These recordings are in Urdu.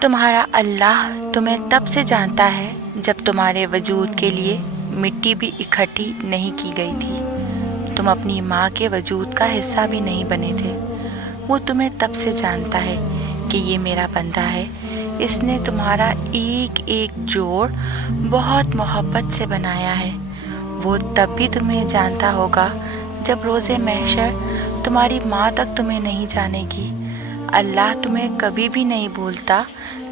تمہارا اللہ تمہیں تب سے جانتا ہے جب تمہارے وجود کے لیے مٹی بھی اکٹھی نہیں کی گئی تھی، تم اپنی ماں کے وجود کا حصہ بھی نہیں بنے تھے۔ وہ تمہیں تب سے جانتا ہے کہ یہ میرا بندہ ہے، اس نے تمہارا ایک ایک جوڑ بہت محبت سے بنایا ہے۔ وہ تب بھی تمہیں جانتا ہوگا جب روز محشر تمہاری ماں تک تمہیں نہیں جانے گی۔ اللہ تمہیں کبھی بھی نہیں بھولتا،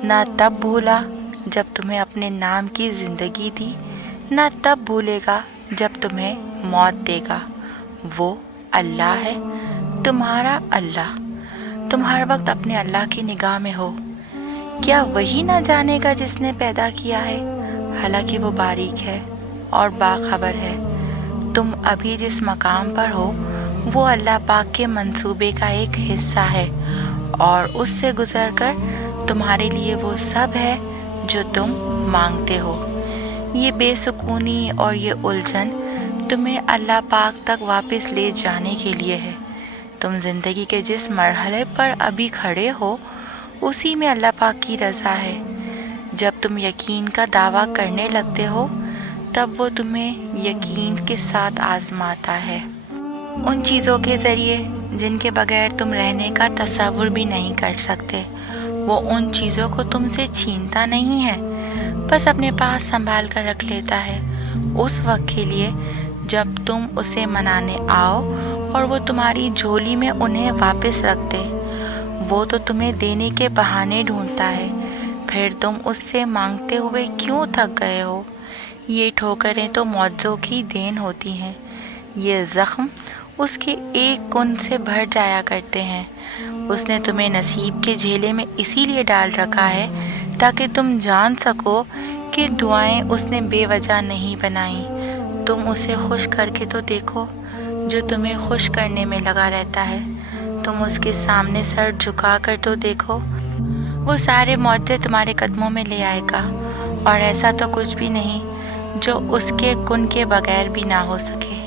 نہ تب بھولا جب تمہیں اپنے نام کی زندگی دی، نہ تب بھولے گا جب تمہیں موت دے گا۔ وہ اللہ ہے، تمہارا اللہ۔ تم ہر وقت اپنے اللہ کی نگاہ میں ہو۔ کیا وہی نہ جانے گا جس نے پیدا کیا ہے؟ حالانکہ وہ باریک ہے اور باخبر ہے۔ تم ابھی جس مقام پر ہو وہ اللہ پاک کے منصوبے کا ایک حصہ ہے، اور اس سے گزر کر تمہارے لیے وہ سب ہے جو تم مانگتے ہو۔ یہ بے سکونی اور یہ الجھن تمہیں اللہ پاک تک واپس لے جانے کے لیے ہے۔ تم زندگی کے جس مرحلے پر ابھی کھڑے ہو اسی میں اللہ پاک کی رضا ہے۔ جب تم یقین کا دعویٰ کرنے لگتے ہو تب وہ تمہیں یقین کے ساتھ آزماتا ہے، ان چیزوں کے ذریعے جن کے بغیر تم رہنے کا تصور بھی نہیں کر سکتے۔ وہ ان چیزوں کو تم سے چھینتا نہیں ہے، بس اپنے پاس سنبھال کر رکھ لیتا ہے اس وقت کے لیے جب تم اسے منانے آؤ اور وہ تمہاری جھولی میں انہیں واپس رکھ دے۔ وہ تو تمہیں دینے کے بہانے ڈھونڈتا ہے، پھر تم اس سے مانگتے ہوئے کیوں تھک گئے ہو؟ یہ ٹھوکریں تو معجزوں کی دین ہوتی ہیں، یہ زخم اس کے ایک کن سے بھر جایا کرتے ہیں۔ اس نے تمہیں نصیب کے جھیلے میں اسی لیے ڈال رکھا ہے تاکہ تم جان سکو کہ دعائیں اس نے بے وجہ نہیں بنائیں۔ تم اسے خوش کر کے تو دیکھو جو تمہیں خوش کرنے میں لگا رہتا ہے۔ تم اس کے سامنے سر جھکا کر تو دیکھو، وہ سارے معجزے تمہارے قدموں میں لے آئے گا، اور ایسا تو کچھ بھی نہیں جو اس کے کن کے بغیر بھی نہ ہو سکے۔